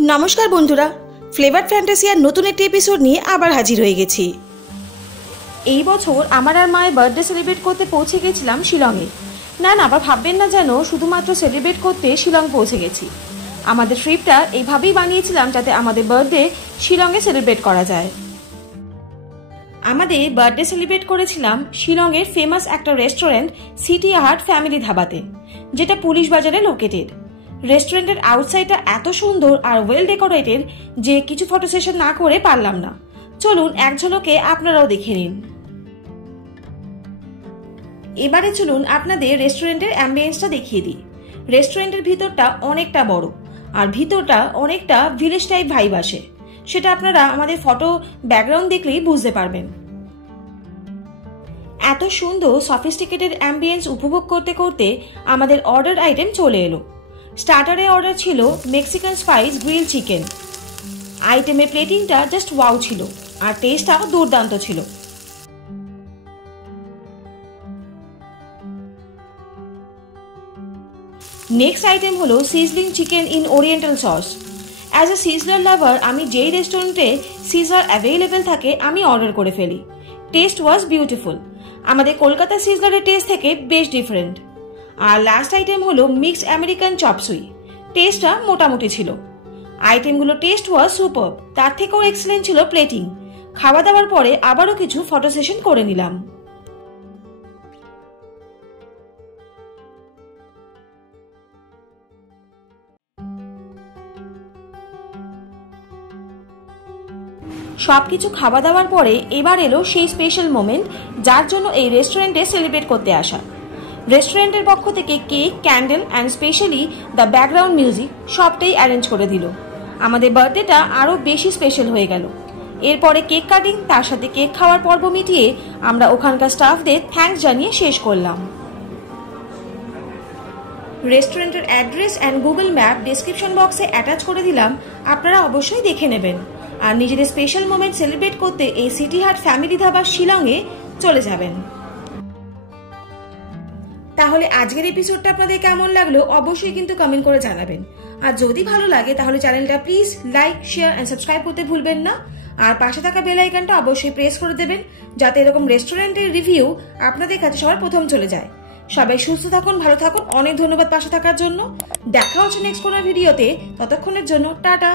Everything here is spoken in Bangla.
नमस्कार बंधुरा फ्लेवर फैंटासियार नतून एक एपिसोड निये आबार हाजिर हये गेছি। এই বছর আমার আর মায়ের বার্থডে সেলিব্রেট করতে পৌঁছে গেছিলাম শিলংয়ে। না আবার ভাববেন না যেন শুধুমাত্র সেলিব্রেট করতে শিলং পৌঁছে গেছি। আমাদের ট্রিপটা এইভাবেই বানিয়েছিলাম যাতে আমাদের বার্থডে শিলংয়ে সেলিব্রেট করা যায়। আমাদের বার্থডে সেলিব্রেট করেছিলাম শিলংয়ের ফেমাস একটা রেস্টুরেন্ট সিটি আর্ট ফ্যামিলি ধাবাতে, যেটা পুলিশ বাজারে লোকেটেড। রেস্টুরেন্টের আউটসাইডটা এত সুন্দর আর ওয়েল ডেকোরেটেড যে কিছু ফটো সেশন না করে পারলাম না। চলুন এক ঝলকে আপনারাও দেখে নিন। এবারে চলুন আপনাদের রেস্টুরেন্টের অ্যাম্বিয়েন্সটা দেখিয়ে দিই। রেস্টুরেন্টের ভিতরটা অনেকটা বড় আর ভিতরটা অনেকটা ভিলেজ টাইপ ভাইব আসে, সেটা আপনারা আমাদের ফটো ব্যাকগ্রাউন্ড দেখলেই বুঝতে পারবেন। এত সুন্দর সফিস্টিকেটেড অ্যাম্বিয়েন্স উপভোগ করতে করতে আমাদের অর্ডার আইটেম চলে এলো। স্টার্টারে অর্ডার ছিল মেক্সিকান স্পাইস গ্রিল চিকেন। আইটেমের প্লেটিংটা জাস্ট ওয়াও ছিল আর টেস্টটাও দুর্দান্ত ছিল। নেক্সট আইটেম হলো sizzling chicken in oriental sauce. As a sizzler lover আমি যেই রেস্টুরেন্টে সিজার অ্যাভেলেবেল থাকে আমি অর্ডার করে ফেলি। টেস্ট ওয়াজ বিউটিফুল। আমাদের কলকাতা সিজলারের টেস্ট থেকে বেশ ডিফারেন্ট। আর লাস্ট আইটেম হলো মিক্সড আমেরিকান চপসুই। টেস্টটা মোটামুটি ছিল। আইটেমগুলো টেস্ট ওয়াজ সুপার। তার থেকেও এক্সেলেন্ট ছিল প্লেটিং। খাওয়া দাওয়ার পরে আবারও কিছু ফটো সেশন করে নিলাম। সবকিছু খাওয়া দাওয়ার পরে এবার এলো সেই স্পেশাল মোমেন্ট যার জন্য এই রেস্টুরেন্টে সেলিব্রেট করতে আসা। রেস্টুরেন্টের পক্ষ থেকে cake, candle and specially the background music সবটাই অ্যারেঞ্জ করে দিল। আমাদের বার্থডেটা আরও বেশি স্পেশাল হয়ে গেল। এরপরে কেক কাটিং, তার সাথে কেক খাওয়ার পর্ব মিটিয়ে আমরা ওখানকার স্টাফদের থ্যাঙ্কস জানিয়ে শেষ করলাম। রেস্টুরেন্টের address and Google map description বক্সে অ্যাটাচ করে দিলাম, আপনারা অবশ্যই দেখে নেবেন। আর নিজেদের স্পেশাল মোমেন্ট সেলিব্রেট করতে এই সিটি হার্ট ফ্যামিলি ধাবা শিলংয়ে চলে যাবেন। তাহলে আজকের এপিসোডটা আপনাদের কেমন লাগলো অবশ্যই কিন্তু কমেন্ট করে জানাবেন। আর যদি ভালো লাগে তাহলে চ্যানেলটা please like, share and subscribe করতে ভুলবেন না। আর পাশে থাকা বেল আইকনটা অবশ্যই প্রেস করে দেবেন যাতে এরকম রেস্টুরেন্টের রিভিউ আপনাদের কাছে সবার প্রথম চলে যায়। সবাই সুস্থ থাকুন, ভালো থাকুন। অনেক ধন্যবাদ পাশে থাকার জন্য। দেখা হচ্ছে নেক্সট কোনো ভিডিওতে। ততক্ষণের জন্য টাটা।